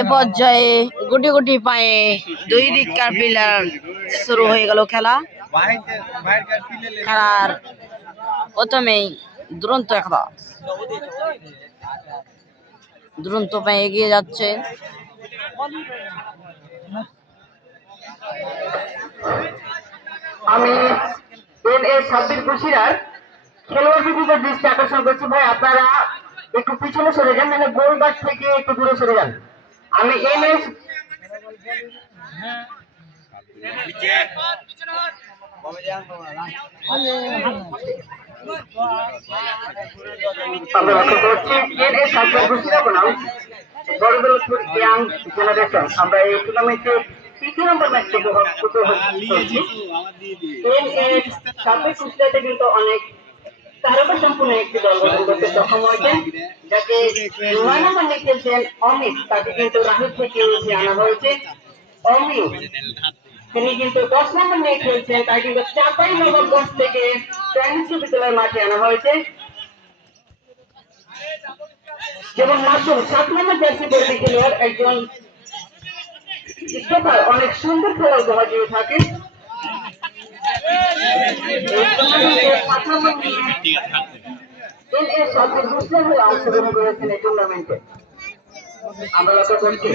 এ পর্যায়ে গুটি গুটি পায়ে দুই দিককার প্লেয়ার শুরু হয়ে গেল খেলা। খেলার প্রথমেই দুরন্ত একটা দুরন্ত পায়ে এগিয়ে যাচ্ছে। আমি সাব্বির বসিরার খেলোয়াড় বিভাগের দৃষ্টি আকর্ষণ করছি। ভাই আপনারা একটু পিছনে সরে যান, মানে গোলবাগ থেকে একটু দূরে সরে যান। আমি এমএস আমরা লক্ষ্য করছি সাব্বির বসিরা বনাম বড়দৌলতপুর ইয়াং জেনারেশন। আমরা এই টুর্নামেন্টে তৃতীয় নম্বর ম্যাচটি উপভোগ করছি। সাবেক কুষ্টিয়াতে কিন্তু অনেক তারকা সম্পূর্ণ একটি দল গঠন করতে সক্ষম হয়েছেন, যাকে ৯ নম্বর নিয়ে খেলছেন অমিত, তাকে কিন্তু রাহুল থেকে উঠে আনা হয়েছে। অমিত তিনি কিন্তু ১০ নম্বর নিয়ে খেলছেন, তাকে কিন্তু চাঁপাইনবাবগঞ্জ থেকে প্রাইমারি বিদ্যালয়ের মাঠে আনা হয়েছে। যেমন মাসুম ৭ নম্বর জার্সি পরে খেলোয়াড়, একজন স্টপার, অনেক সুন্দর খেলা উপহার দিয়ে থাকে। অংশগ্রহণ করেছেন এই টুর্নামেন্টে। আমরা লক্ষ্য করছি